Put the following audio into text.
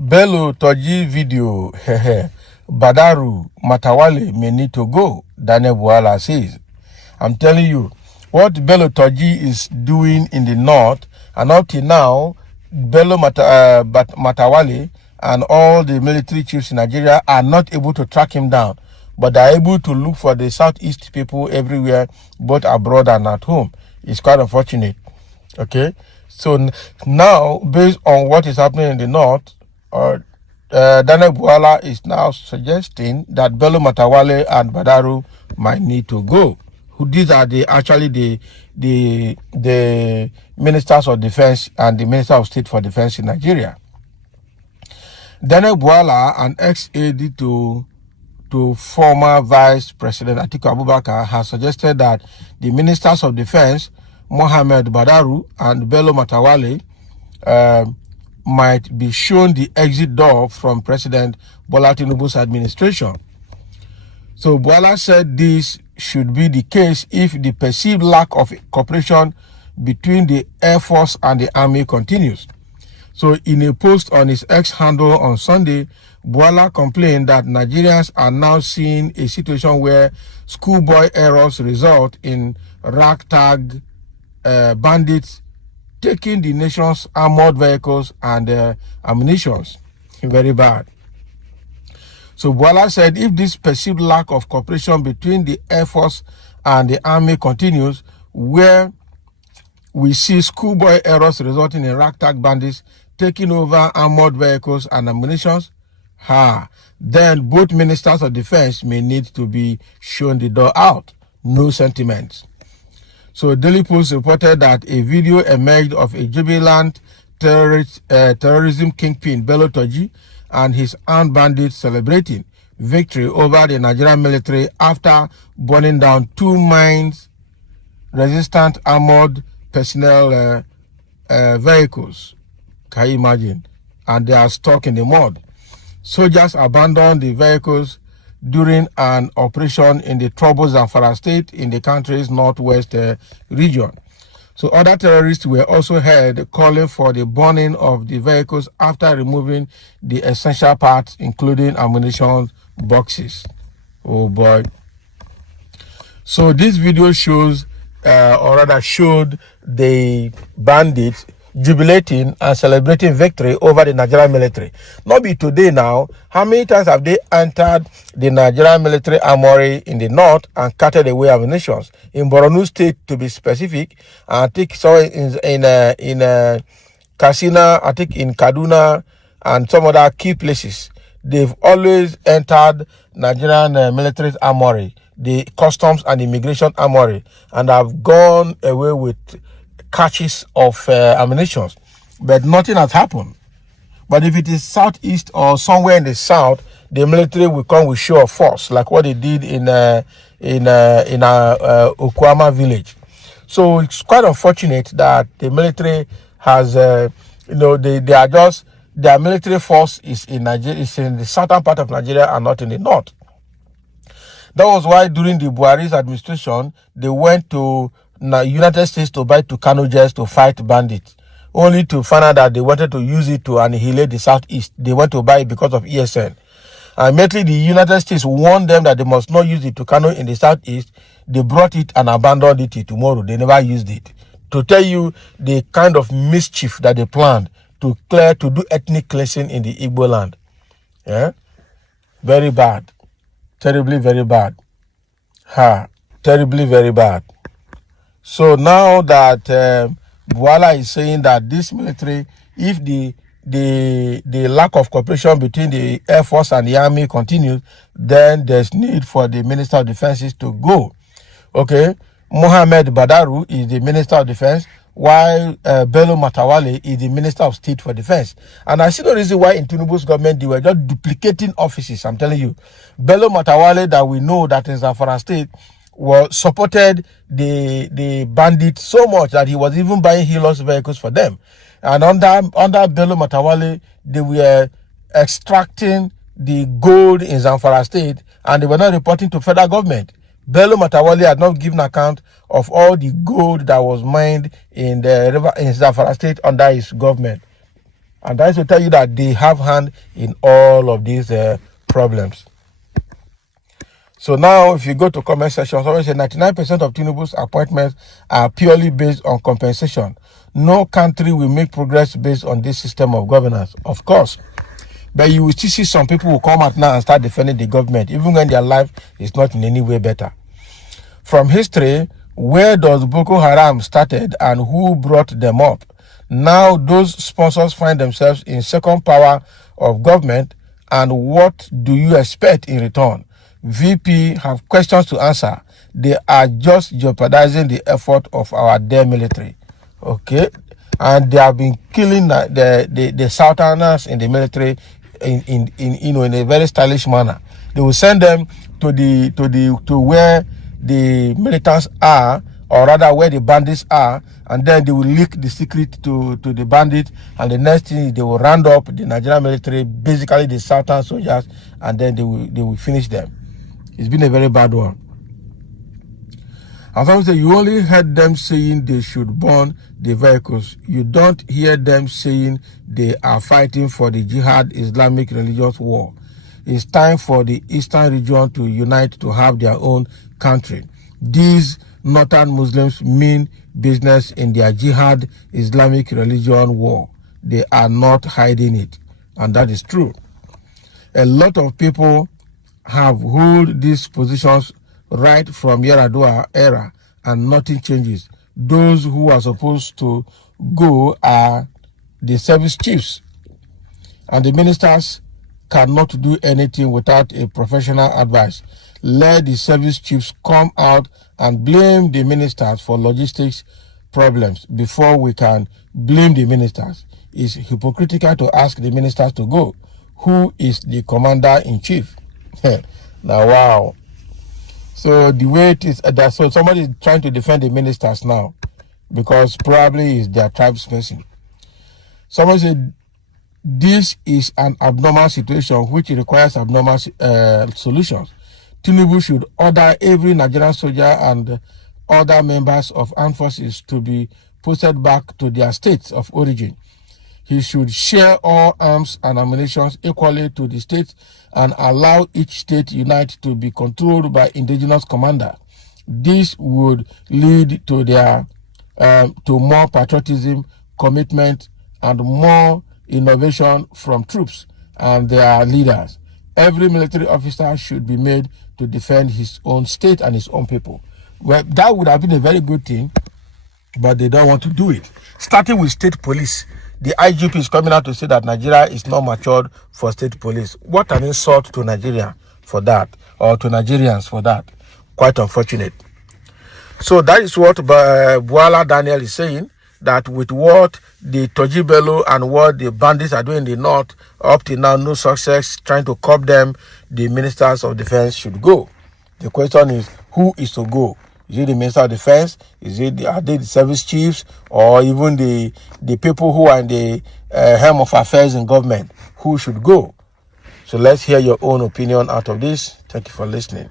Bello Tirji video. Badaru, Matawalle may need to go, Daniel Bwala says. I'm telling you, what Bello Tirji is doing in the north, and up till now, Matawalle and all the military chiefs in Nigeria are not able to track him down, but they are able to look for the southeast people everywhere, both abroad and at home. It's quite unfortunate. Okay, so now, based on what is happening in the north, Daniel Bwala is now suggesting that Bello, Matawalle and Badaru might need to go. These are actually the ministers of defense and the minister of state for defense in Nigeria. Daniel Bwala, an ex-aide to former Vice President Atiku Abubakar, has suggested that the ministers of defense, Mohammed Badaru and Bello Matawalle, might be shown the exit door from President Bola Tinubu's administration. So Bwala said this should be the case if the perceived lack of cooperation between the Air Force and the Army continues. So in a post on his X handle on Sunday, Bwala complained that Nigerians are now seeing a situation where schoolboy errors result in ragtag bandits taking the nation's armored vehicles and ammunition. Very bad. So Bwala said if this perceived lack of cooperation between the Air Force and the Army continues, where we see schoolboy errors resulting in ragtag bandits taking over armored vehicles and ammunition, then both ministers of defense may need to be shown the door out. No sentiments. So Daily Post reported that a video emerged of a jubilant terrorism kingpin Bello Tirji and his armed bandits celebrating victory over the Nigerian military after burning down 2 mines-resistant armored personnel vehicles. Can you imagine? And they are stuck in the mud. Soldiers abandoned the vehicles during an operation in the troubled Zamfara state in the country's northwest region. So other terrorists were also heard calling for the burning of the vehicles after removing the essential parts, including ammunition boxes. Oh boy. So this video shows, or rather showed, the bandits jubilating and celebrating victory over the Nigerian military. Not be today now. How many times have they entered the Nigerian military armory in the north and carted away ammunition? In Borno State, to be specific, I think so in Katsina, I think in Kaduna and some other key places. They've always entered Nigerian military armory, the customs and immigration armory, and have gone away with catches of ammunition, but nothing has happened. But if it is southeast or somewhere in the south, the military will come with show of force, like what they did in Okwama village. So it's quite unfortunate that the military has, they are just, their military force is in Nigeria, is in the southern part of Nigeria and not in the north. That was why during the Buhari's administration, they went to United States to buy Tucano jets to fight bandits, only to find out that they wanted to use it to annihilate the southeast. They went to buy it because of ESN. And immediately the United States warned them that they must not use the Tucano in the southeast. They brought it and abandoned it till tomorrow. They never used it. To tell you the kind of mischief that they planned to do ethnic cleansing in the Igbo land. Yeah? Very bad. Terribly, very bad. Terribly, very bad. So now that Bwala is saying that this military, if the lack of cooperation between the Air Force and the Army continues, then there's need for the Minister of Defense to go. Okay, Mohammed Badaru is the Minister of Defense, while Bello Matawalle is the Minister of State for Defense. And I see no reason why in Tinubu's government they were just duplicating offices. I'm telling you, Bello Matawalle, that we know that in Zamfara State, supported the bandits so much that he was even buying Hilux vehicles for them. And under Bello Matawalle, they were extracting the gold in Zamfara State and they were not reporting to federal government. Bello Matawalle had not given account of all the gold that was mined in the river in Zamfara State under his government. And that is to tell you that they have hand in all of these problems. So now, if you go to comment section, someone said 99% of Tinubu's appointments are purely based on compensation. No country will make progress based on this system of governance. Of course. But you will still see some people who come out now and start defending the government, even when their life is not in any way better. From history, where does Boko Haram started and who brought them up? Now those sponsors find themselves in second power of government, and what do you expect in return? VP have questions to answer. They are just jeopardizing the effort of our dear military. Okay, and they have been killing the Southerners in the military in a very stylish manner. They will send them to where the militants are, or rather where the bandits are, and then they will leak the secret to the bandits, and the next thing they will round up the Nigerian military, basically the Southern soldiers, and then they will finish them. It's been a very bad one. And some say you only heard them saying they should burn the vehicles. You don't hear them saying they are fighting for the jihad Islamic religious war. It's time for the Eastern region to unite to have their own country. These Northern Muslims mean business in their jihad Islamic religion war. They are not hiding it. And that is true. A lot of people have held these positions right from Yaradua era, and nothing changes. Those who are supposed to go are the service chiefs, and the ministers cannot do anything without a professional advice. Let the service chiefs come out and blame the ministers for logistics problems before we can blame the ministers. It's hypocritical to ask the ministers to go. Who is the commander-in-chief? Now, wow. So the way it is, so somebody is trying to defend the ministers now because probably it's their tribesperson. Someone said this is an abnormal situation which requires abnormal solutions. Tinubu should order every Nigerian soldier and other members of armed forces to be posted back to their states of origin. He should share all arms and ammunition equally to the states and allow each state unit to be controlled by indigenous commander. This would lead to their to more patriotism, commitment, and more innovation from troops and their leaders. Every military officer should be made to defend his own state and his own people. Well, that would have been a very good thing, but they don't want to do it. Starting with state police. The IGP is coming out to say that Nigeria is not matured for state police. What an insult to Nigeria for that, or to Nigerians for that. Quite unfortunate. So that is what Bwala Daniel is saying, that with what the Tirji Bello and what the bandits are doing in the north, up to now, no success, trying to curb them, the ministers of defense should go. The question is, who is to go? Is it the Minister of Defense? Are they the service chiefs, or even the people who are in the helm of affairs in government? Who should go? So let's hear your own opinion out of this. Thank you for listening.